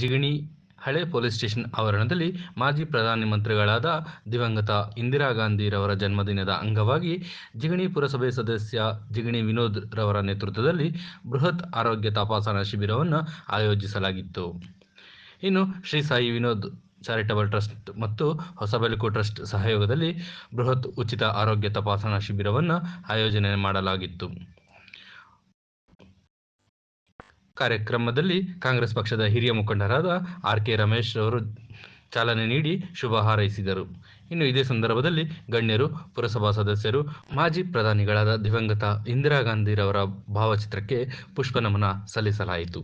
ಜಿಗಣಿ ಹಳೆ police station ಆವರಣದಲ್ಲಿ ಮಾಜಿ ಪ್ರಧಾನಮಂತ್ರಿಗಳಾದ ದಿವಂಗತ ಇಂದಿರಾ ಗಾಂಧಿರವರ ಜನ್ಮದಿನದ ಅಂಗವಾಗಿ ಜಿಗಣಿ ಪುರಸಭೆ ಸದಸ್ಯ ಜಿಗಣಿ ವಿನೋದ್ ರವರ ನೇತೃತ್ವದಲ್ಲಿ ಬೃಹತ್ ಆರೋಗ್ಯ ತಪಾಸಣಾ ಶಿಬಿರವನ್ನು ಆಯೋಜಿಸಲಾಗಿತ್ತು. ಇನ್ನು ಶ್ರೀ ಸಾಯಿ ವಿನೋದ್ ಚಾರಿಟಬಲ್ ಟ್ರಸ್ಟ್ ಮತ್ತು ಹೊಸಬೆಳಕು ಟ್ರಸ್ಟ್ ಸಹಯೋಗದಲ್ಲಿ ಬೃಹತ್ ಉಚಿತ ಆರೋಗ್ಯ ತಪಾಸಣಾ ಶಿಬಿರವನ್ನು ಆಯೋಜನೆ ಮಾಡಲಾಗಿತ್ತು. ಕಾರ್ಯಕ್ರಮದಲ್ಲಿ ಕಾಂಗ್ರೆಸ್ ಪಕ್ಷದ ಹಿರಿಯ ಮುಖಂಡರಾದ ಆರ್.ಕೆ. ರಮೇಶ್ ಅವರು ಚಾಲನೆ ನೀಡಿ ಶುಭ ಹಾರೈಸಿದರು. ಇನ್ನು ಇದೇ ಸಂದರ್ಭದಲ್ಲಿ ಗಣ್ಯರು, ಪುರಸಭಾ ಸದಸ್ಯರು, ಮಾಜಿ ಪ್ರಧಾನಿಗಳಾದ ದಿವಂಗತ ಇಂದಿರಾ ಗಾಂಧಿರವರ ಭಾವಚಿತ್ರಕ್ಕೆ ಪುಷ್ಪನಮನ ಸಲ್ಲಿಸಲಾಯಿತು.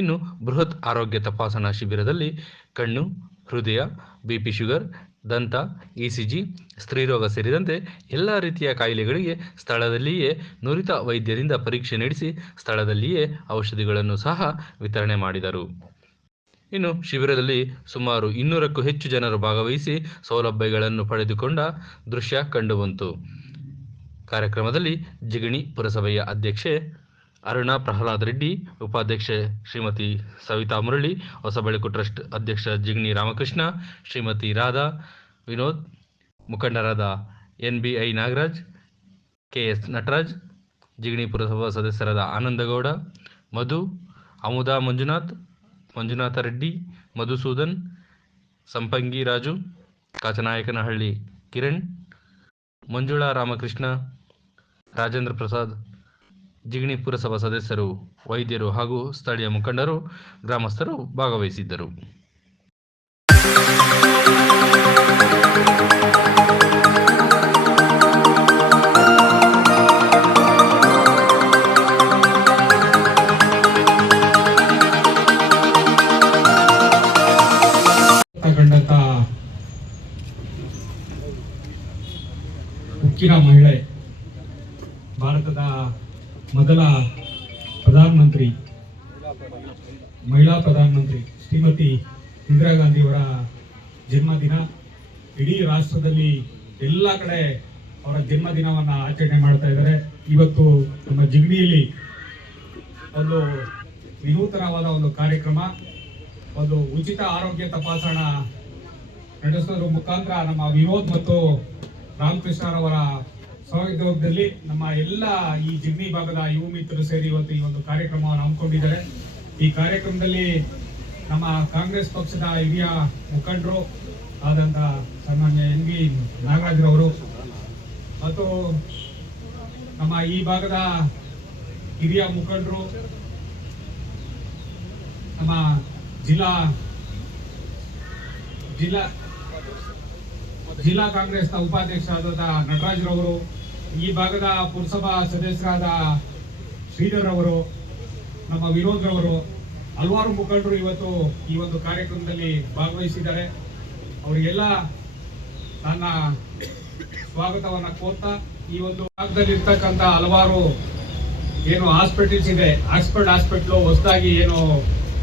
ಇನ್ನು ಬೃಹತ್ ಆರೋಗ್ಯ ತಪಾಸಣಾ ಶಿಬಿರದಲ್ಲಿ ಕಣ್ಣು, ಹೃದಯ, ಬಿಪಿ, ಶುಗರ್, ದಂತ, ಇಸಿಜಿ, ಸ್ತ್ರೀರೋಗ ಸೇರಿದಂತೆ ಎಲ್ಲ ರೀತಿಯ ಕಾಯಿಲೆಗಳಿಗೆ ಸ್ಥಳದಲ್ಲಿಯೇ ನುರಿತ ವೈದ್ಯರಿಂದ ಪರೀಕ್ಷೆ ನಡೆಸಿ ಸ್ಥಳದಲ್ಲಿಯೇ ಔಷಧಿಗಳನ್ನು ಸಹ ವಿತರಣೆ ಮಾಡಿದರು. ಇನ್ನು ಶಿಬಿರದಲ್ಲಿ ಸುಮಾರು 200ಕ್ಕೂ ಹೆಚ್ಚು ಜನರು ಭಾಗವಹಿಸಿ ಸೌಲಭ್ಯಗಳನ್ನು ಪಡೆದುಕೊಂಡ ದೃಶ್ಯ ಕಂಡುಬಂತು. ಕಾರ್ಯಕ್ರಮದಲ್ಲಿ ಜಿಗಣಿ ಪುರಸಭೆಯ ಅಧ್ಯಕ್ಷೆ ಅರುಣಾ ಪ್ರಹ್ಲಾದ್ ರೆಡ್ಡಿ, ಉಪಾಧ್ಯಕ್ಷೆ ಶ್ರೀಮತಿ ಸವಿತಾ ಮುರಳಿ, ಹೊಸಬೆಳಕು ಟ್ರಸ್ಟ್ ಅಧ್ಯಕ್ಷ ಜಿಗಣಿ ರಾಮಕೃಷ್ಣ, ಶ್ರೀಮತಿ ರಾಧಾ, ವಿನೋದ್, ಮುಖಂಡರಾದ ಎನ್.ಬಿ.ಐ. ನಾಗರಾಜ್, ಕೆ.ಎಸ್. ನಟರಾಜ್, ಜಿಗಣಿ ಪುರಸಭಾ ಸದಸ್ಯರಾದ ಆನಂದಗೌಡ, ಮಧು, ಅಮುದಾ ಮಂಜುನಾಥ ರೆಡ್ಡಿ, ಮಧುಸೂದನ್, ಸಂಪಂಗಿ ರಾಜು, ಕಾಚನಾಯಕನಹಳ್ಳಿ ಕಿರಣ್, ಮಂಜುಳಾ ರಾಮಕೃಷ್ಣ, ರಾಜೇಂದ್ರ ಪ್ರಸಾದ್, ಜಿಗಣಿ ಪುರಸಭಾ ಸದಸ್ಯರು, ವೈದ್ಯರು ಹಾಗೂ ಸ್ಥಳೀಯ ಮುಖಂಡರು, ಗ್ರಾಮಸ್ಥರು ಭಾಗವಹಿಸಿದ್ದರು. ಉಕ್ಕಿನ ಮಹಿಳೆ, ಭಾರತದ ಮೊದಲ ಮಹಿಳಾ ಪ್ರಧಾನಮಂತ್ರಿ ಶ್ರೀಮತಿ ಇಂದಿರಾ ಗಾಂಧಿಯವರ ಜನ್ಮದಿನ. ಇಡೀ ರಾಷ್ಟ್ರದಲ್ಲಿ ಎಲ್ಲ ಕಡೆ ಅವರ ಜನ್ಮದಿನವನ್ನು ಆಚರಣೆ ಮಾಡ್ತಾ ಇದ್ದಾರೆ. ಇವತ್ತು ನಮ್ಮ ಜಿಗಣಿಯಲ್ಲಿ ಒಂದು ವಿನೂತನವಾದ ಒಂದು ಕಾರ್ಯಕ್ರಮ, ಒಂದು ಉಚಿತ ಆರೋಗ್ಯ ತಪಾಸಣಾ ನಡೆಸೋದ್ರ ಮುಖಾಂತರ ನಮ್ಮ ವಿನೋದ್ ಮತ್ತು ರಾಮಕೃಷ್ಣರವರ ಸಹಯೋಗದಲ್ಲಿ ನಮ್ಮ ಎಲ್ಲ ಈ ಜಿಗಣಿ ಭಾಗದ ಯುವ ಮಿತ್ರರು ಸೇರಿ ಇವತ್ತು ಈ ಒಂದು ಕಾರ್ಯಕ್ರಮವನ್ನು ಹಮ್ಮಿಕೊಂಡಿದ್ದಾರೆ. ಈ ಕಾರ್ಯಕ್ರಮದಲ್ಲಿ ನಮ್ಮ ಕಾಂಗ್ರೆಸ್ ಪಕ್ಷದ ಹಿರಿಯ ಮುಖಂಡರು ಆದಂತ ಸನ್ಮಾನ್ಯ ಎನ್.ಬಿ. ನಾಗರಾಜ್ರವರು ಮತ್ತು ನಮ್ಮ ಈ ಭಾಗದ ಹಿರಿಯ ಮುಖಂಡರು, ನಮ್ಮ ಜಿಲ್ಲಾ ಕಾಂಗ್ರೆಸ್ನ ಉಪಾಧ್ಯಕ್ಷರಾದ ನಟರಾಜ್ರವರು, ಈ ಭಾಗದ ಪುರಸಭಾ ಸದಸ್ಯರಾದ ಶ್ರೀಧರ್ ಅವರು, ನಮ್ಮ ವಿನೋದ್ ರವರು, ಹಲವಾರು ಮುಖಂಡರು ಇವತ್ತು ಈ ಒಂದು ಕಾರ್ಯಕ್ರಮದಲ್ಲಿ ಭಾಗವಹಿಸಿದ್ದಾರೆ. ಅವರಿಗೆಲ್ಲ ನನ್ನ ಸ್ವಾಗತವನ್ನ ಕೋರ್ತಾ, ಈ ಒಂದು ಭಾಗದಲ್ಲಿ ಇರ್ತಕ್ಕಂಥ ಹಲವಾರು ಏನು ಹಾಸ್ಪಿಟಲ್ಸ್ ಇದೆ, ಆಕ್ಸ್ಫರ್ಡ್ ಹಾಸ್ಪಿಟ್ಲು ಹೊಸದಾಗಿ ಏನು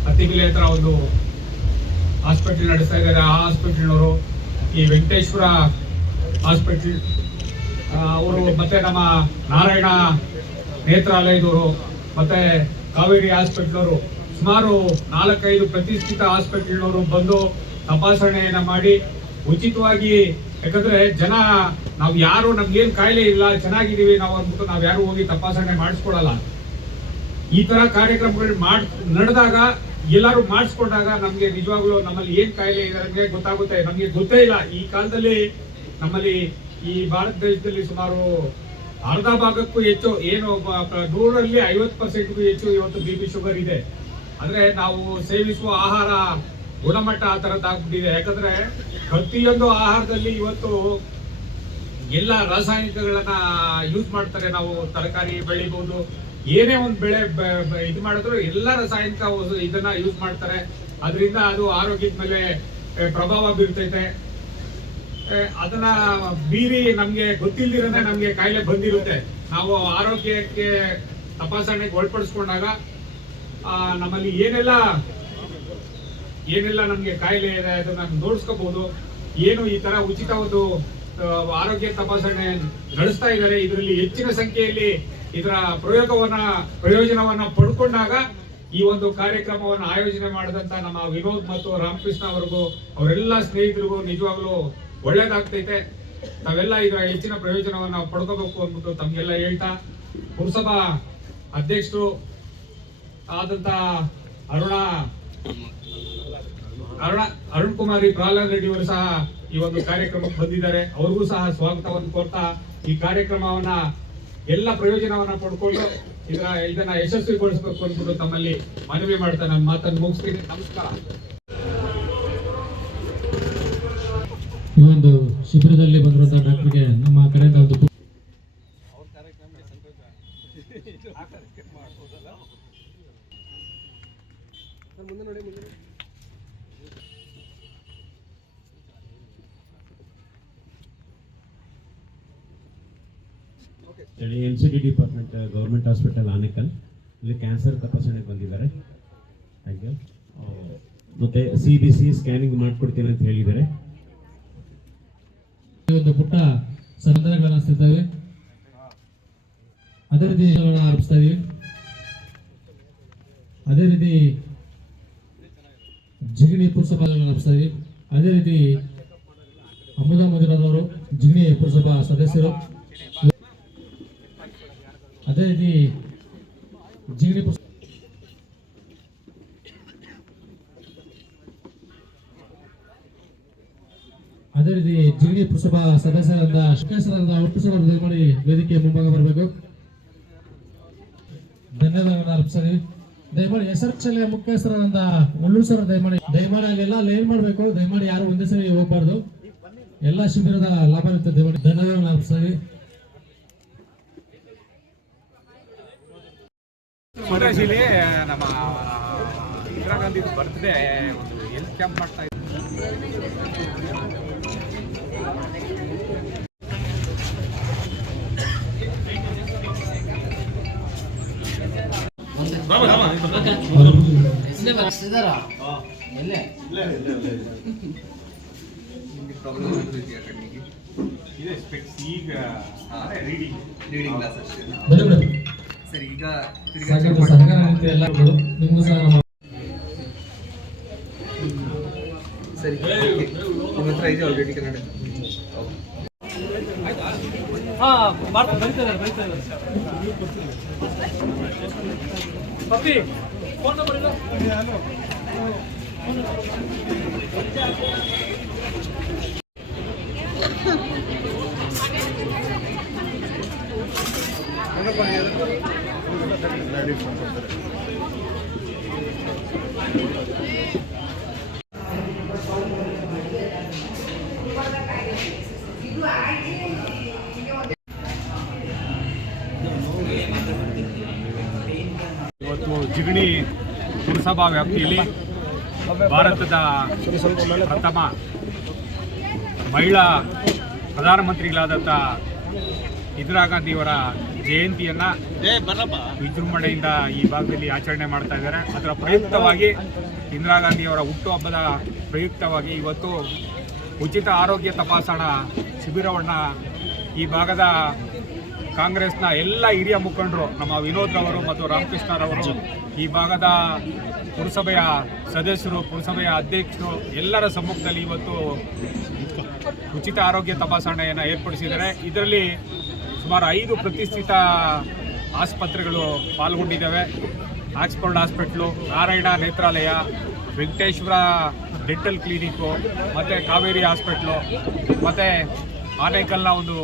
ಅತ್ತಿಬಿಲೆ ಹತ್ರ ಒಂದು ಹಾಸ್ಪಿಟಲ್ ನಡೆಸ್ತಾ ಇದ್ದಾರೆ, ಆ ಹಾಸ್ಪಿಟಲ್ನವರು, ಈ ವೆಂಕಟೇಶ್ವರ ಹಾಸ್ಪಿಟಲ್ ಅವರು, ಮತ್ತೆ ನಮ್ಮ ನಾರಾಯಣ ನೇತ್ರಾಲಯದವರು, ಮತ್ತೆ ಕಾವೇರಿ ಹಾಸ್ಪಿಟಲ್ನವರು, ಸುಮಾರು 4-5 ಪ್ರತಿಷ್ಠಿತ ಹಾಸ್ಪಿಟಲ್ನವರು ಬಂದು ತಪಾಸಣೆಯನ್ನ ಮಾಡಿ ಉಚಿತವಾಗಿ, ಯಾಕಂದ್ರೆ ಜನ ನಾವು ಯಾರು ನಮ್ಗೇನು ಕಾಯಿಲೆ ಇಲ್ಲ, ಚೆನ್ನಾಗಿದ್ದೀವಿ ನಾವು ಅಂದ್ಬಿಟ್ಟು ನಾವು ಯಾರು ಹೋಗಿ ತಪಾಸಣೆ ಮಾಡಿಸ್ಕೊಡಲ್ಲ. ಈ ತರ ಕಾರ್ಯಕ್ರಮಗಳು ನಡೆದಾಗ ಎಲ್ಲರೂ ಮಾಡಿಸ್ಕೊಂಡಾಗ ನಮ್ಗೆ ನಿಜವಾಗ್ಲೂ ನಮ್ಮಲ್ಲಿ ಏನ್ ಕಾಯಿಲೆ ಇದೆ ನಮಗೆ ಗೊತ್ತಾಗುತ್ತೆ. ನಮ್ಗೆ ಗೊತ್ತೇ ಇಲ್ಲ. ಈ ಕಾಲದಲ್ಲಿ ನಮ್ಮಲ್ಲಿ ಈ ಭಾರತ ದೇಶದಲ್ಲಿ ಸುಮಾರು ಅರ್ಧ ಭಾಗಕ್ಕೂ ಹೆಚ್ಚು, ಏನು 100ರಲ್ಲಿ 50%ಗೂ ಹೆಚ್ಚು ಇವತ್ತು ಬಿಪಿ ಶುಗರ್ ಇದೆ. ಅಂದ್ರೆ ನಾವು ಸೇವಿಸುವ ಆಹಾರ ಗುಣಮಟ್ಟ ಆ ತರದ್ದಾಗ್ಬಿಟ್ಟಿದೆ. ಯಾಕಂದ್ರೆ ಪ್ರತಿಯೊಂದು ಆಹಾರದಲ್ಲಿ ಇವತ್ತು ಎಲ್ಲ ರಾಸಾಯನಿಕಗಳನ್ನ ಯೂಸ್ ಮಾಡ್ತಾರೆ. ನಾವು ತರಕಾರಿ ಬೆಳಿಬಹುದು, ಏನೇ ಒಂದು ಬೆಳೆ ಇದು ಮಾಡಿದ್ರು ಎಲ್ಲ ರಾಸಾಯನಿಕ ಇದನ್ನ ಯೂಸ್ ಮಾಡ್ತಾರೆ. ಅದರಿಂದ ಅದು ಆರೋಗ್ಯದ ಮೇಲೆ ಪ್ರಭಾವ ಬೀರ್ತೈತೆ. ಅದನ್ನ ಮೀರಿ ನಮ್ಗೆ ಗೊತ್ತಿಲ್ದಿರನೆ ನಮ್ಗೆ ಕಾಯಿಲೆ ಬಂದಿರುತ್ತೆ. ನಾವು ಆರೋಗ್ಯಕ್ಕೆ ತಪಾಸಣೆಗೆ ಒಳಪಡಿಸ್ಕೊಂಡಾಗ ನಮ್ಮಲ್ಲಿ ಏನೆಲ್ಲ ನಮ್ಗೆ ಕಾಯಿಲೆ ಇದೆ ಅದನ್ನ ನೋಡಿಸ್ಕೋಬಹುದು. ಏನು ಈ ತರ ಉಚಿತ ಒಂದು ಆರೋಗ್ಯ ತಪಾಸಣೆ ನಡೆಸ್ತಾ ಇದ್ದಾರೆ. ಇದರಲ್ಲಿ ಹೆಚ್ಚಿನ ಸಂಖ್ಯೆಯಲ್ಲಿ ಇದರ ಪ್ರಯೋಜನವನ್ನ ಪಡ್ಕೊಂಡಾಗ ಈ ಒಂದು ಕಾರ್ಯಕ್ರಮವನ್ನು ಆಯೋಜನೆ ಮಾಡಿದಂತ ನಮ್ಮ ವಿನೋದ್ ಮತ್ತು ರಾಮಕೃಷ್ಣ ಅವರಿಗೂ ಅವರೆಲ್ಲ ಸ್ನೇಹಿತರಿಗೂ ನಿಜವಾಗ್ಲೂ ಒಳ್ಳೇದಾಗ್ತೈತೆ. ತಾವೆಲ್ಲ ಇದರ ಹೆಚ್ಚಿನ ಪ್ರಯೋಜನವನ್ನ ಪಡ್ಕೋಬೇಕು ಅಂದ್ಬಿಟ್ಟು ತಮ್ಗೆಲ್ಲ ಹೇಳ್ತಾ, ಪುರಸಭಾ ಅಧ್ಯಕ್ಷರು ಆದಂತ ಅರುಣ್ ಕುಮಾರಿ ಪ್ರಹ್ಲಾದ್ ರೆಡ್ಡಿ ಅವರು ಸಹ ಈ ಒಂದು ಕಾರ್ಯಕ್ರಮಕ್ಕೆ ಬಂದಿದ್ದಾರೆ. ಅವ್ರಿಗೂ ಸಹ ಸ್ವಾಗತವನ್ನು ಕೋರ್ತಾ ಈ ಕಾರ್ಯಕ್ರಮವನ್ನ ಎಲ್ಲ ಪ್ರಯೋಜನವನ್ನ ಪಡ್ಕೊಂಡು ಇದನ್ನ ಯಶಸ್ವಿಗೊಳಿಸಬೇಕು ಅಂದ್ಬಿಟ್ಟು ತಮ್ಮಲ್ಲಿ ಮನವಿ ಮಾಡ್ತಾ ನನ್ನ ಮಾತನ್ನು ಮುಗಿಸ್ತೀನಿ. ನಮಸ್ಕಾರ. ಈ ಒಂದು ಶಿಬಿರದಲ್ಲಿ ಬಂದಿರುವಂತಹ ಡಾಕ್ಟರ್ಗೆ ನಮ್ಮ ಕಡೆಯಿಂದ ಒಂದು NCD department government hospital Anekal ಇಲ್ಲಿ ಕ್ಯಾನ್ಸರ್ ತಪಾಸಣೆಗೆ ಬಂದಿದ್ದಾರೆ. Thank you. ಮತ್ತೆ CBC ಸ್ಕ್ಯಾನಿಂಗ್ ಮಾಡ್ಕೊಡ್ತೀನಿ ಅಂತ ಹೇಳಿದ್ದಾರೆ. ಒಂದು ಪುಟ್ಟ ಸಂದರ್ಭಗಳನ್ನು ಅನಿಸ್ತಿರ್ತವೆ, ಅದೇ ರೀತಿ ಆರಂಭಿಸ್ತಾ ಇದೀವಿ. ಅದೇ ರೀತಿ ಜಿಗಣಿ ಪುರಸಭಾ ಆರಂಭಿಸ್ತಾ ಇದೀವಿ. ಅದೇ ರೀತಿ ಅಮೃತ ಮಂದಿರದವರು ಜಿಗಣಿ ಪುರಸಭಾ ಸದಸ್ಯರು, ಅದೇ ರೀತಿ ಜಿಗಣಿ ಅದೇ ರೀತಿ ಜಿಗಣಿ ಪುರಸಭಾ ಸದಸ್ಯರಾದ ಶಿಕ್ಷಕರಾದ ಒಟ್ಟು ಸಭಾ ದಯಮಾಡಿ ವೇದಿಕೆ ಮುಂಭಾಗ ಬರಬೇಕು. ಧನ್ಯವಾದಗಳನ್ನು ಅರ್ಪಿಸಿದ್ವಿ. ದಯಮಾಡಿ SRH ಶಾಲೆಯ ಮುಖ್ಯಸ್ಥರಾದ ಒಳ್ಳೂರು ಸರ್ ದಯಮಾಡಿ ಅಲ್ಲೆಲ್ಲ ಲೈನ್ ಮಾಡಬೇಕು. ದಯಮಾಡಿ ಯಾರು ಒಂದೇ ಸರಿ ಹೋಗ್ಬಾರ್ದು. ಎಲ್ಲ ಶಿಬಿರದ ಲಾಭ ಇರುತ್ತೆ. ದಯಮಾಡಿ ಧನ್ಯವಾದಗಳನ್ನು ಅರ್ಪಿಸಿದ್ವಿ. ಮದ್ರಾಸಿಲಿ ನಮ್ಮ ಇಂದಿರಾ ಗಾಂಧಿ ಬರ್ತ್ಡೇ ಒಂದು ಹೆಲ್ತ್ ಕ್ಯಾಂಪ್ ಮಾಡ್ತಾ ಇದ್ದಾರೆ. ಈಗ ರೀಡಿಂಗ್ ಸರಿ, ಈಗ ಸಹಕಾರ ನೀತಿ ಎಲ್ಲ ನಿಮಗೂ ಸಹ ನಮ್ಮ ಸರಿ ನಿಮ್ಮ ಹತ್ರ ಇದೆ ಆಲ್ರೆಡಿ ಕನ್ನಡ. ಇವತ್ತು ಜಿಗಣಿ ಪುರಸಭಾ ವ್ಯಾಪ್ತಿಯಲ್ಲಿ ಭಾರತದ ಪ್ರಥಮ ಮಹಿಳಾ ಪ್ರಧಾನಮಂತ್ರಿಗಳಾದಂಥ ಇಂದಿರಾ ಗಾಂಧಿಯವರ ಜಯಂತಿಯನ್ನು ವಿಜೃಂಭಣೆಯಿಂದ ಈ ಭಾಗದಲ್ಲಿ ಆಚರಣೆ ಮಾಡ್ತಾ ಇದ್ದಾರೆ. ಅದರ ಪ್ರಯುಕ್ತವಾಗಿ ಇಂದಿರಾ ಗಾಂಧಿಯವರ ಹುಟ್ಟುಹಬ್ಬದ ಪ್ರಯುಕ್ತವಾಗಿ ಇವತ್ತು ಉಚಿತ ಆರೋಗ್ಯ ತಪಾಸಣಾ ಶಿಬಿರವನ್ನು ಈ ಭಾಗದ ಕಾಂಗ್ರೆಸ್ನ ಎಲ್ಲ ಹಿರಿಯ ಮುಖಂಡರು ನಮ್ಮ ವಿನೋದ್ ರವರು ಮತ್ತು ರಾಮಕೃಷ್ಣರವರು, ಈ ಭಾಗದ ಪುರಸಭೆಯ ಸದಸ್ಯರು, ಪುರಸಭೆಯ ಅಧ್ಯಕ್ಷರು ಎಲ್ಲರ ಸಮ್ಮುಖದಲ್ಲಿ ಇವತ್ತು ಉಚಿತ ಆರೋಗ್ಯ ತಪಾಸಣೆಯನ್ನು ಏರ್ಪಡಿಸಿದ್ದಾರೆ. ಇದರಲ್ಲಿ ಸುಮಾರು 5 ಪ್ರತಿಷ್ಠಿತ ಆಸ್ಪತ್ರೆಗಳು ಪಾಲ್ಗೊಂಡಿದ್ದಾವೆ. ಆಕ್ಸ್ಫರ್ಡ್ ಹಾಸ್ಪಿಟ್ಲು, ನಾರಾಯಣ ನೇತ್ರಾಲಯ, ವೆಂಕಟೇಶ್ವರ ಡೆಂಟಲ್ ಕ್ಲಿನಿಕ್ಕು, ಮತ್ತು ಕಾವೇರಿ ಹಾಸ್ಪಿಟ್ಲು, ಮತ್ತು ಆನೇಕಲ್ನ ಒಂದು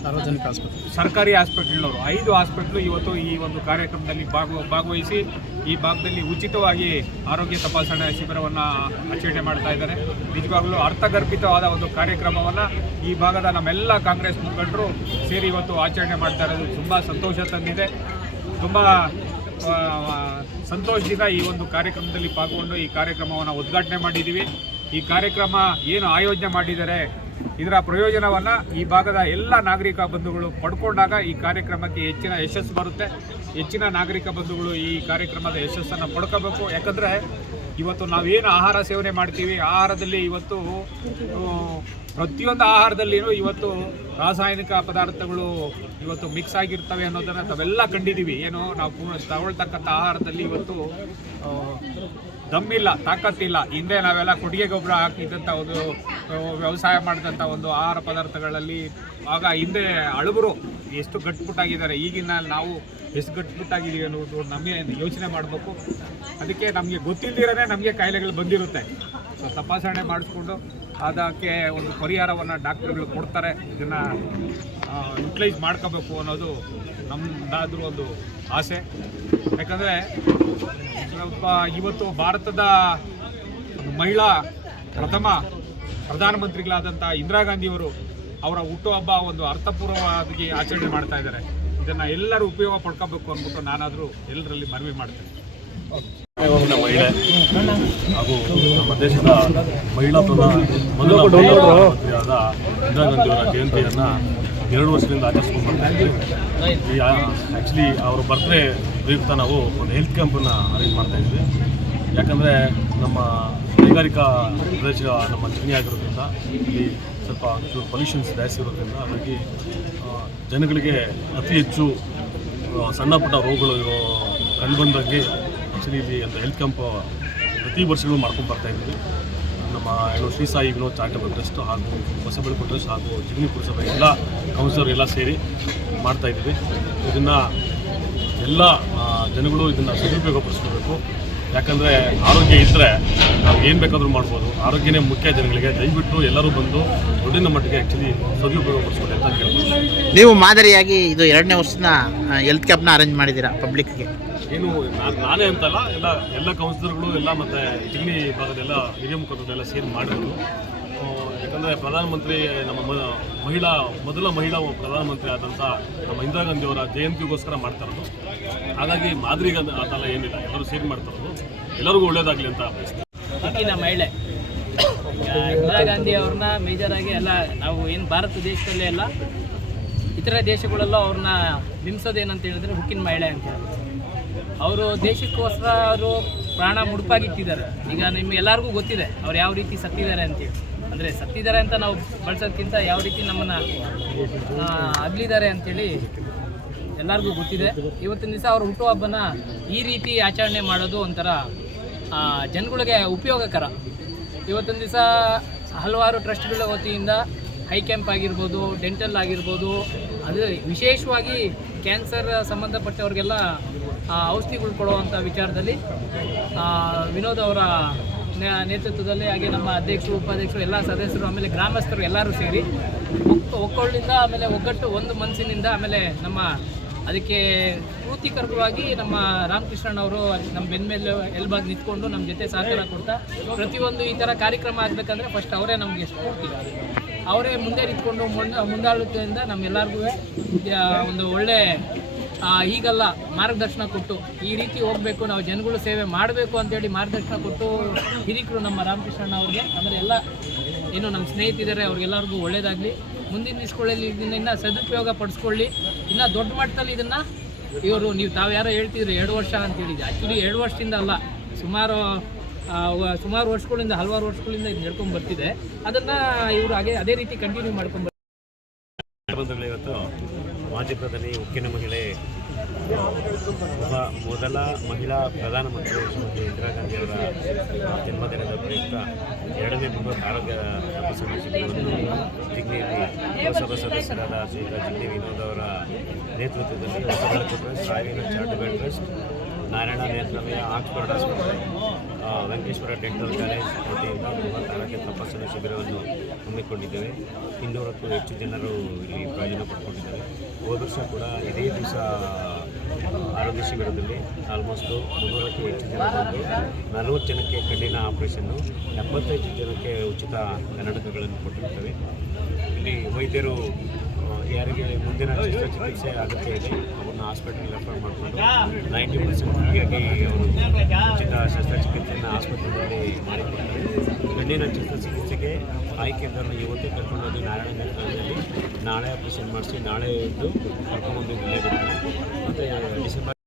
ಸಾರ್ವಜನಿಕ ಆಸ್ಪತ್ರೆ, ಸರ್ಕಾರಿ ಹಾಸ್ಪಿಟಲ್ನವರು 5 ಹಾಸ್ಪಿಟ್ಲು ಇವತ್ತು ಈ ಒಂದು ಕಾರ್ಯಕ್ರಮದಲ್ಲಿ ಭಾಗವಹಿಸಿ ಈ ಭಾಗದಲ್ಲಿ ಉಚಿತವಾಗಿ ಆರೋಗ್ಯ ತಪಾಸಣೆ ಶಿಬಿರವನ್ನು ಆಚರಣೆ ಮಾಡ್ತಾ ಇದ್ದಾರೆ. ನಿಜವಾಗಲೂ ಅರ್ಥಗರ್ಭಿತವಾದ ಒಂದು ಕಾರ್ಯಕ್ರಮವನ್ನು ಈ ಭಾಗದ ನಮ್ಮೆಲ್ಲ ಕಾಂಗ್ರೆಸ್ ಮುಖಂಡರು ಸೇರಿ ಇವತ್ತು ಆಚರಣೆ ಮಾಡ್ತಾ ಇರೋದು ತುಂಬ ಸಂತೋಷ ತಂದಿದೆ. ತುಂಬ ಸಂತೋಷದಿಂದ ಈ ಒಂದು ಕಾರ್ಯಕ್ರಮದಲ್ಲಿ ಪಾಲ್ಗೊಂಡು ಈ ಕಾರ್ಯಕ್ರಮವನ್ನು ಉದ್ಘಾಟನೆ ಮಾಡಿದ್ದೀವಿ. ಈ ಕಾರ್ಯಕ್ರಮ ಏನು ಆಯೋಜನೆ ಮಾಡಿದ್ದಾರೆ ಇದರ ಪ್ರಯೋಜನವನ್ನು ಈ ಭಾಗದ ಎಲ್ಲ ನಾಗರಿಕ ಬಂಧುಗಳು ಪಡ್ಕೊಂಡಾಗ ಈ ಕಾರ್ಯಕ್ರಮಕ್ಕೆ ಹೆಚ್ಚಿನ ಯಶಸ್ಸು ಬರುತ್ತೆ. ಹೆಚ್ಚಿನ ನಾಗರಿಕ ಬಂಧುಗಳು ಈ ಕಾರ್ಯಕ್ರಮದ ಯಶಸ್ಸನ್ನು ಪಡ್ಕೋಬೇಕು. ಯಾಕಂದರೆ ಇವತ್ತು ನಾವೇನು ಆಹಾರ ಸೇವನೆ ಮಾಡ್ತೀವಿ, ಆಹಾರದಲ್ಲಿ ಇವತ್ತು ಪ್ರತಿಯೊಂದು ಆಹಾರದಲ್ಲಿನೂ ಇವತ್ತು ರಾಸಾಯನಿಕ ಪದಾರ್ಥಗಳು ಇವತ್ತು ಮಿಕ್ಸ್ ಆಗಿರ್ತವೆ ಅನ್ನೋದನ್ನು ತಾವೆಲ್ಲ ಕಂಡಿದ್ದೀವಿ. ಏನು ನಾವು ತಗೊಳ್ತಕ್ಕಂಥ ಆಹಾರದಲ್ಲಿ ಇವತ್ತು ದಮ್ಮಿಲ್ಲ, ತಾಕತ್ತಿಲ್ಲ. ಹಿಂದೆ ನಾವೆಲ್ಲ ಕೊಟ್ಟಿಗೆ ಗೊಬ್ಬರ ಹಾಕಿದಂಥ ಒಂದು ವ್ಯವಸಾಯ ಮಾಡಿದಂಥ ಒಂದು ಆಹಾರ ಪದಾರ್ಥಗಳಲ್ಲಿ ಆಗ ಹಿಂದೆ ಅಳುಬರು ಎಷ್ಟು ಗಟ್ಟಿಮುಟ್ಟಾಗಿದ್ದಾರೆ, ಈಗಿನ ನಾವು ಎಷ್ಟು ಗಟ್ಟಿಮುಟ್ಟಾಗಿದ್ದೀವಿ ಅನ್ನೋದು ನಮಗೆ ಯೋಚನೆ ಮಾಡಬೇಕು. ಅದಕ್ಕೆ ನಮಗೆ ಗೊತ್ತಿಲ್ಲದಿರೇ ನಮಗೆ ಕಾಯಿಲೆಗಳು ಬಂದಿರುತ್ತೆ. ಸೊ ತಪಾಸಣೆ ಮಾಡಿಸ್ಕೊಂಡು ಅದಕ್ಕೆ ಒಂದು ಪರಿಹಾರವನ್ನು ಡಾಕ್ಟರ್ಗಳು ಕೊಡ್ತಾರೆ. ಇದನ್ನು ಯುಟಿಲೈಸ್ ಮಾಡ್ಕೋಬೇಕು ಅನ್ನೋದು ನಮ್ಮದಾದ್ರೂ ಒಂದು ಆಸೆ. ಯಾಕಂದರೆ ಸ್ವಲ್ಪ ಇವತ್ತು ಭಾರತದ ಮಹಿಳಾ ಪ್ರಥಮ ಪ್ರಧಾನಮಂತ್ರಿಗಳಾದಂಥ ಇಂದಿರಾ ಗಾಂಧಿಯವರು ಅವರ ಹುಟ್ಟುಹಬ್ಬ ಒಂದು ಅರ್ಥಪೂರ್ವವಾಗಿ ಆಚರಣೆ ಮಾಡ್ತಾ ಇದ್ದಾರೆ. ಇದನ್ನು ಎಲ್ಲರೂ ಉಪಯೋಗ ಪಡ್ಕೋಬೇಕು ಅಂದ್ಬಿಟ್ಟು ನಾನಾದರೂ ಎಲ್ಲರಲ್ಲಿ ಮನವಿ ಮಾಡ್ತೇನೆ. ಮಹಿಳೆ ಹಾಗೂ ನಮ್ಮ ದೇಶದ ಮಹಿಳಾ ಮೊದಲ ಪ್ರಧಾನಮಂತ್ರಿಯಾದ ಇಂದಿರಾ ಗಾಂಧಿಯವರ ಜಯಂತಿಯನ್ನು 2 ವರ್ಷದಿಂದ ಆಚರಿಸ್ಕೊಂಡು ಬರ್ತಾ ಇದ್ದೀವಿ. ಆ್ಯಕ್ಚುಲಿ ಅವರ ಬರ್ತ್ಡೇ ಪ್ರಯುಕ್ತ ನಾವು ಒಂದು ಹೆಲ್ತ್ ಕ್ಯಾಂಪನ್ನು ಅರೇಂಜ್ ಮಾಡ್ತಾ ಇದ್ವಿ. ಯಾಕಂದರೆ ನಮ್ಮ ಕೈಗಾರಿಕಾ ಪ್ರದೇಶ ನಮ್ಮ ಜಿಲ್ಲೆ ಆಗಿರೋದ್ರಿಂದ ಇಲ್ಲಿ ಸ್ವಲ್ಪ ಪೊಲ್ಯೂಷನ್ಸ್ ಜಾಸ್ತಿ ಇರೋದ್ರಿಂದ ಹಾಗಾಗಿ ಜನಗಳಿಗೆ ಅತಿ ಹೆಚ್ಚು ಸಣ್ಣ ಪುಟ್ಟ ರೋಗಗಳು ಇರೋ ಕಂಡುಬಂದಂಗೆ ಆ್ಯಕ್ಚುಲಿ ಇಲ್ಲಿ ಒಂದು ಹೆಲ್ತ್ ಕ್ಯಾಂಪ್ ಪ್ರತಿ ವರ್ಷಗಳು ಮಾಡ್ಕೊಂಡು ಬರ್ತಾ ಇದ್ದೀವಿ. ನಮ್ಮ ಶ್ರೀ ಸಾಯಿ ವಿನೋದ್ ಚಾರಿಟಬಲ್ ಟ್ರಸ್ಟ್ ಹಾಗೂ ಹೊಸಬೆಳಕು ಟ್ರಸ್ಟ್ ಹಾಗೂ ಜಿಗಣಿ ಪುರಸಭೆ ಎಲ್ಲ ಕೌನ್ಸಿಲರ್ ಎಲ್ಲ ಸೇರಿ ಮಾಡ್ತಾಯಿದ್ದೀವಿ. ಇದನ್ನು ಎಲ್ಲ ಜನಗಳು ಇದನ್ನು ಸದುಪಯೋಗಪಡಿಸ್ಕೋಬೇಕು. ಯಾಕಂದರೆ ಆರೋಗ್ಯ ಇದ್ದರೆ ನಾವು ಏನು ಬೇಕಾದರೂ ಮಾಡ್ಬೋದು. ಆರೋಗ್ಯನೇ ಮುಖ್ಯ ಜನಗಳಿಗೆ. ದಯವಿಟ್ಟು ಎಲ್ಲರೂ ಬಂದು ದುಡ್ಡಿನ ಮಟ್ಟಿಗೆ ಆ್ಯಕ್ಚುಲಿ ಸದುಪಯೋಗಪಡಿಸ್ಕೊಳ್ಳಿ ಅಂತ ಕೇಳ್ಬೋದು. ನೀವು ಮಾದರಿಯಾಗಿ ಇದು 2ನೇ ವರ್ಷದ ಹೆಲ್ತ್ ಕ್ಯಾಂಪ್ನ ಅರೇಂಜ್ ಮಾಡಿದ್ದೀರಾ ಪಬ್ಲಿಕ್ಗೆ? ಏನು ನಾನೇ ಅಂತಲ್ಲ, ಎಲ್ಲ ಕೌನ್ಸಿಲರ್ಗಳು ಎಲ್ಲ ಮತ್ತು ಜಿಗಣಿ ಭಾಗದೆಲ್ಲ ಹಿರಿಯ ಮುಖಂಡರೆಲ್ಲ ಸೇರಿ ಮಾಡಿದ್ರು. ಯಾಕಂದರೆ ಪ್ರಧಾನಮಂತ್ರಿ ನಮ್ಮ ಮೊದಲ ಮಹಿಳಾ ಪ್ರಧಾನಮಂತ್ರಿ ಆದಂಥ ನಮ್ಮ ಇಂದಿರಾ ಗಾಂಧಿಯವರ ಜಯಂತಿಗೋಸ್ಕರ ಮಾಡ್ತಾರದು. ಹಾಗಾಗಿ ಮಾದರಿಗೆ ಅದೆಲ್ಲ ಏನಿಲ್ಲ, ಎಲ್ಲರೂ ಸೇರಿ ಮಾಡ್ತಾರದು. ಎಲ್ಲರಿಗೂ ಒಳ್ಳೇದಾಗಲಿ ಅಂತ ಬಯಸ್ತೀನಿ. ಈಗಿನ ಮಹಿಳೆ ಇಂದಿರಾ ಗಾಂಧಿ ಅವ್ರನ್ನ ಮೇಜರಾಗಿ ಎಲ್ಲ ನಾವು ಏನು ಭಾರತ ದೇಶದಲ್ಲೇ ಎಲ್ಲ ಇತರ ದೇಶಗಳಲ್ಲೂ ಅವ್ರನ್ನ ಬಿಂಬಿಸೋದೇನಂತ ಹೇಳಿದ್ರೆ ಹುಕ್ಕಿನ ಮಹಿಳೆ ಅಂತ ಹೇಳಿ. ಅವರು ದೇಶಕ್ಕೋಸ್ಕರ ಅವರು ಪ್ರಾಣ ಮುಡುಪಾಗಿಟ್ಟಿದ್ದಾರೆ. ಈಗ ನಿಮ್ಗೆಲ್ಲರಿಗೂ ಗೊತ್ತಿದೆ ಅವ್ರು ಯಾವ ರೀತಿ ಸತ್ತಿದ್ದಾರೆ ಅಂತೇಳಿ. ಅಂದರೆ ಸತ್ತಿದ್ದಾರೆ ಅಂತ ನಾವು ಬಳಸೋದಕ್ಕಿಂತ ಯಾವ ರೀತಿ ನಮ್ಮನ್ನು ಅಗಲಿದ್ದಾರೆ ಅಂಥೇಳಿ ಎಲ್ಲರಿಗೂ ಗೊತ್ತಿದೆ. ಇವತ್ತಿನ ದಿವಸ ಅವ್ರ ಹುಟ್ಟುಹಬ್ಬನ ಈ ರೀತಿ ಆಚರಣೆ ಮಾಡೋದು ಒಂಥರ ಜನಗಳಿಗೆ ಉಪಯೋಗಕರ. ಇವತ್ತಿನ ದಿವಸ ಹಲವಾರು ಟ್ರಸ್ಟ್ಗಳ ವತಿಯಿಂದ ಹೈ ಕ್ಯಾಂಪ್ ಆಗಿರ್ಬೋದು, ಡೆಂಟಲ್ ಆಗಿರ್ಬೋದು, ಅದು ವಿಶೇಷವಾಗಿ ಕ್ಯಾನ್ಸರ್ ಸಂಬಂಧಪಟ್ಟವ್ರಿಗೆಲ್ಲ ಔಷಧಿಗಳು ಕೊಡುವಂಥ ವಿಚಾರದಲ್ಲಿ ವಿನೋದ್ ಅವರ ನೇತೃತ್ವದಲ್ಲಿ, ಹಾಗೆ ನಮ್ಮ ಅಧ್ಯಕ್ಷರು, ಉಪಾಧ್ಯಕ್ಷರು, ಎಲ್ಲ ಸದಸ್ಯರು, ಆಮೇಲೆ ಗ್ರಾಮಸ್ಥರು ಎಲ್ಲರೂ ಸೇರಿ ಒಕ್ಕೊಳ್ಳಿಂದ ಆಮೇಲೆ ಒಗ್ಗಟ್ಟು ಒಂದು ಮನಸ್ಸಿನಿಂದ ಆಮೇಲೆ ನಮ್ಮ ಅದಕ್ಕೆ ಸ್ಫೂರ್ತಿಕರವಾಗಿ ನಮ್ಮ ರಾಮಕೃಷ್ಣನವರು ನಮ್ಮ ಬೆನ್ನ ಮೇಲೆ ಎಲ್ಬಾಗಿ ನಿಂತ್ಕೊಂಡು ನಮ್ಮ ಜೊತೆ ಸಹಕಾರ ಕೊಡ್ತಾ ಪ್ರತಿಯೊಂದು ಈ ಥರ ಕಾರ್ಯಕ್ರಮ ಆಗಬೇಕಂದ್ರೆ ಫಸ್ಟ್ ಅವರೇ ನಮಗೆ ಸ್ಫೂರ್ತಿ, ಅವರೇ ಮುಂದೆ ನಿಂತ್ಕೊಂಡು ಮುಂದಾಳುತ್ತೆಯಿಂದ ನಮ್ಮೆಲ್ಲರಿಗೂ ಒಂದು ಒಳ್ಳೆ ಈಗಲ್ಲ ಮಾರ್ಗದರ್ಶನ ಕೊಟ್ಟು ಈ ರೀತಿ ಹೋಗಬೇಕು, ನಾವು ಜನಗಳು ಸೇವೆ ಮಾಡಬೇಕು ಅಂತೇಳಿ ಮಾರ್ಗದರ್ಶನ ಕೊಟ್ಟು ಹಿರಿಕರು ನಮ್ಮ ರಾಮಕೃಷ್ಣಣ್ಣ ಅವ್ರಿಗೆ, ಆಮೇಲೆ ಎಲ್ಲ ಏನು ನಮ್ಮ ಸ್ನೇಹಿತರಿದ್ದಾರೆ ಅವ್ರಿಗೆಲ್ಲರಿಗೂ ಒಳ್ಳೇದಾಗಲಿ. ಮುಂದಿನ ದಿವಸಗಳಲ್ಲಿ ಇದನ್ನು ಇನ್ನೂ ಸದುಪಯೋಗ ಪಡಿಸ್ಕೊಳ್ಳಿ. ಇನ್ನೂ ದೊಡ್ಡ ಮಟ್ಟದಲ್ಲಿ ಇದನ್ನು ಇವರು ತಾವು ಯಾರೋ ಹೇಳ್ತಿದ್ರು 2 ವರ್ಷ ಅಂತೇಳಿದೆ. ಆ್ಯಕ್ಚುಲಿ 2 ವರ್ಷದಿಂದ ಅಲ್ಲ, ಸುಮಾರು ವರ್ಷಗಳಿಂದ, ಹಲವಾರು ವರ್ಷಗಳಿಂದ ಇದು ನಡ್ಕೊಂಡು ಬರ್ತಿದೆ. ಅದನ್ನು ಇವರು ಅದೇ ರೀತಿ ಕಂಟಿನ್ಯೂ ಮಾಡ್ಕೊಂಡು ಇವತ್ತು ಮಾಜಿ ಪ್ರಧಾನಿ ಉಕ್ಕಿನ ಮಹಿಳೆ ಮೊದಲ ಮಹಿಳಾ ಪ್ರಧಾನಮಂತ್ರಿ ಶ್ರೀಮತಿ ಇಂದಿರಾ ಗಾಂಧಿಯವರ ಜನ್ಮದಿನದ ಪ್ರಯುಕ್ತ 2ನೇ ಬೃಹತ್ ಆರೋಗ್ಯ ತಪಾಸಣಾ ಶಿಬಿರವನ್ನು ಜಿಗ್ನಿಯಲ್ಲಿ ಲೋಕಸಭಾ ಸದಸ್ಯರಾದ ಶ್ರೀಯುತ ಜಿಗ್ನಿ ವಿನೋದ್ ಅವರ ನೇತೃತ್ವದಲ್ಲಿ Hosabelaku trust, Saivina charitable trust, Narayana Nethralaya, Oxford ಆಸ್ಪತ್ರೆ, ವೆಂಕಟೇಶ್ವರ ಡೆಂಟಲ್ ಕಾಲೇಜ್ ವತಿಯಿಂದ ಬೃಹತ್ ಆರೋಗ್ಯ ತಪಾಸಣಾ ಶಿಬಿರವನ್ನು ಹಮ್ಮಿಕೊಂಡಿದ್ದೇವೆ. 200ಕ್ಕೂ ಹೆಚ್ಚು ಜನರು ಇಲ್ಲಿ ಪ್ರಯೋಜನ ಪಡ್ಕೊಂಡಿದ್ದಾರೆ. ಹೋದ ವರ್ಷ ಕೂಡ ಇದೇ ದಿವಸ ಆರೋಗ್ಯ ಶಿಬಿರದಲ್ಲಿ ಆಲ್ಮೋಸ್ಟು 300ಕ್ಕೂ ಹೆಚ್ಚು ಜನ ಬಂದು 40 ಜನಕ್ಕೆ ಕಣ್ಣಿನ ಆಪರೇಷನ್ನು, 75 ಜನಕ್ಕೆ ಉಚಿತ ಕನ್ನಡಕಗಳನ್ನು ಕೊಟ್ಟಿರ್ತೇವೆ. ಇಲ್ಲಿ ವೈದ್ಯರು ಯಾರಿಗೆ ಮುಂದಿನ ಶಸ್ತ್ರಚಿಕಿತ್ಸೆ ಅಗತ್ಯ ಇದೆ ಅವ್ರನ್ನ ಹಾಸ್ಪಿಟಲ್ ರೆಫರ್ ಮಾಡಿಕೊಂಡು 90% ಫ್ರೀಯಾಗಿ ಅವರು ಉಚಿತ ಶಸ್ತ್ರಚಿಕಿತ್ಸೆಯನ್ನು ಆಸ್ಪತ್ರೆಯಲ್ಲಿ ಮಾಡಿಕೊಡ್ತಾರೆ. ಕಣ್ಣಿನ ಶಸ್ತ್ರಚಿಕಿತ್ಸೆಗೆ ಆಯ್ಕೆದಾರರು ಇವತ್ತೇ ಕರ್ಕೊಂಡೋಗಿ ನಾರಾಯಣ ನೇತ್ರಾಲಯದಲ್ಲಿ ನಾಳೆ ಆಪರೇಷನ್ ಮಾಡಿಸಿ ನಾಳೆ ಇದ್ದು ಕರ್ಕೊಂಡ್ಬಂದು ಇಲ್ಲೇ ಬರ್ತಾರೆ. ಮತ್ತು ಡಿಸೆಂಬರ್